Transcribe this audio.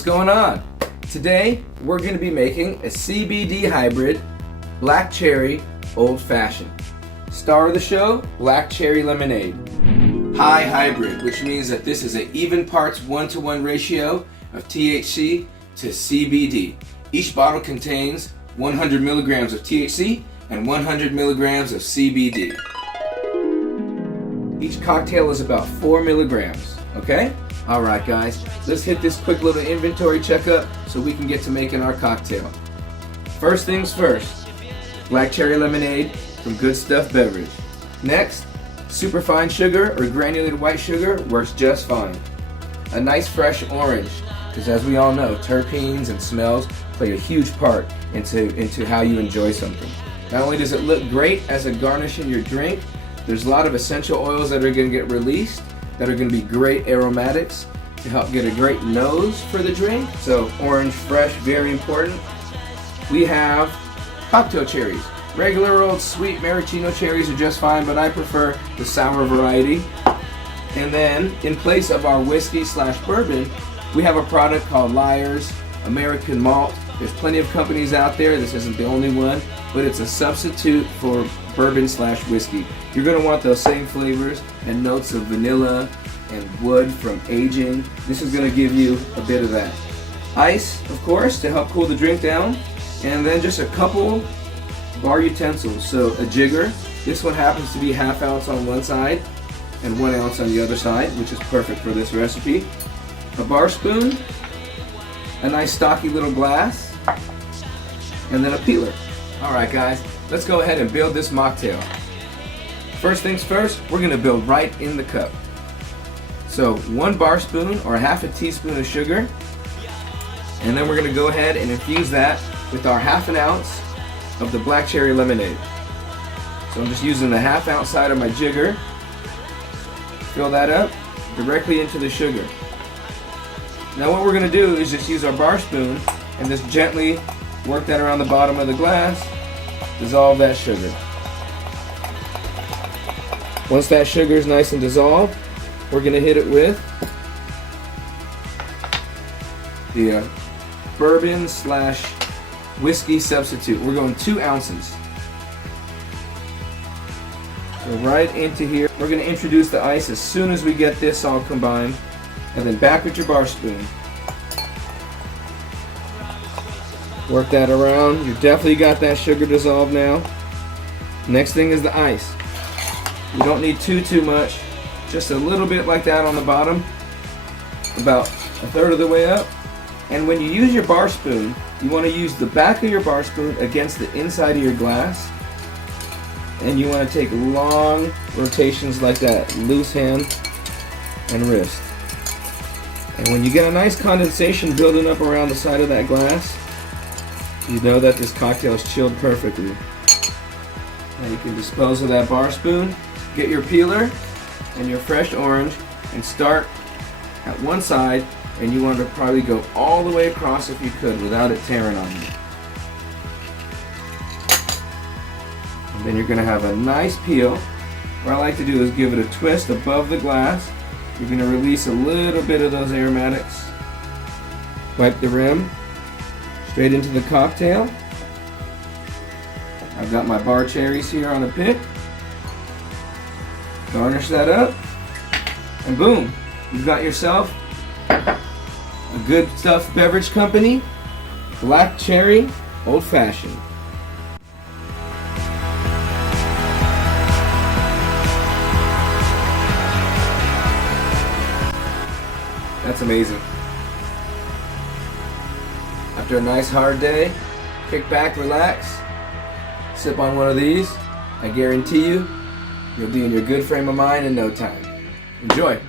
What's going on? Today we're going to be making a CBD hybrid black cherry old fashioned. Star of the show, black cherry lemonade. High hybrid, which means that this is an even parts 1-to-1 ratio of THC to CBD. Each bottle contains 100 milligrams of THC and 100 milligrams of CBD. Each cocktail is about 4 milligrams, okay? Alright guys, let's hit this quick little inventory checkup so we can get to making our cocktail. First things first, black cherry lemonade from Good Stuff Beverage. Next, superfine sugar or granulated white sugar works just fine. A nice fresh orange, because as we all know, terpenes and smells play a huge part into how you enjoy something. Not only does it look great as a garnish in your drink, there's a lot of essential oils that are going to get released that are going to be great aromatics to help get a great nose for the drink. So orange, fresh, very important. We have cocktail cherries. Regular old sweet maraschino cherries are just fine, but I prefer the sour variety. And then in place of our whiskey / bourbon, we have a product called Lyre's American Malt. There's plenty of companies out there. This isn't the only one, but it's a substitute for bourbon / whiskey. You're going to want those same flavors and notes of vanilla and wood from aging. This is going to give you a bit of that. Ice, of course, to help cool the drink down. And then just a couple bar utensils. So a jigger. This one happens to be ½ ounce on one side and 1 ounce on the other side, which is perfect for this recipe. A bar spoon, a nice stocky little glass, and then a peeler. Alright guys, let's go ahead and build this mocktail. First things first, we're going to build right in the cup. So 1 bar spoon or ½ teaspoon of sugar, and then we're going to go ahead and infuse that with our ½ ounce of the black cherry lemonade. So I'm just using the ½ ounce side of my jigger. Fill that up directly into the sugar. Now what we're going to do is just use our bar spoon and just gently work that around the bottom of the glass, dissolve that sugar. Once that sugar is nice and dissolved, we're going to hit it with the bourbon / whiskey substitute. We're going 2 ounces. So right into here. We're going to introduce the ice as soon as we get this all combined, and then back with your bar spoon. Work that around. You definitely got that sugar dissolved now. Next thing is the ice. You don't need too much. Just a little bit like that on the bottom. About 1/3 of the way up. And when you use your bar spoon, you want to use the back of your bar spoon against the inside of your glass. And you want to take long rotations like that. Loose hand and wrist. And when you get a nice condensation building up around the side of that glass, you know that this cocktail is chilled perfectly. Now you can dispose of that bar spoon, get your peeler and your fresh orange, and start at one side, and you want to probably go all the way across if you could without it tearing on you. And then you're going to have a nice peel. What I like to do is give it a twist above the glass. You're going to release a little bit of those aromatics. Wipe the rim straight into the cocktail. I've got my bar cherries here on a pick. Garnish that up, and boom, you've got yourself a Good Stuff Beverage Company black cherry old fashioned. That's amazing. After a nice hard day, kick back, relax, sip on one of these. I guarantee you'll be in your good frame of mind in no time. Enjoy.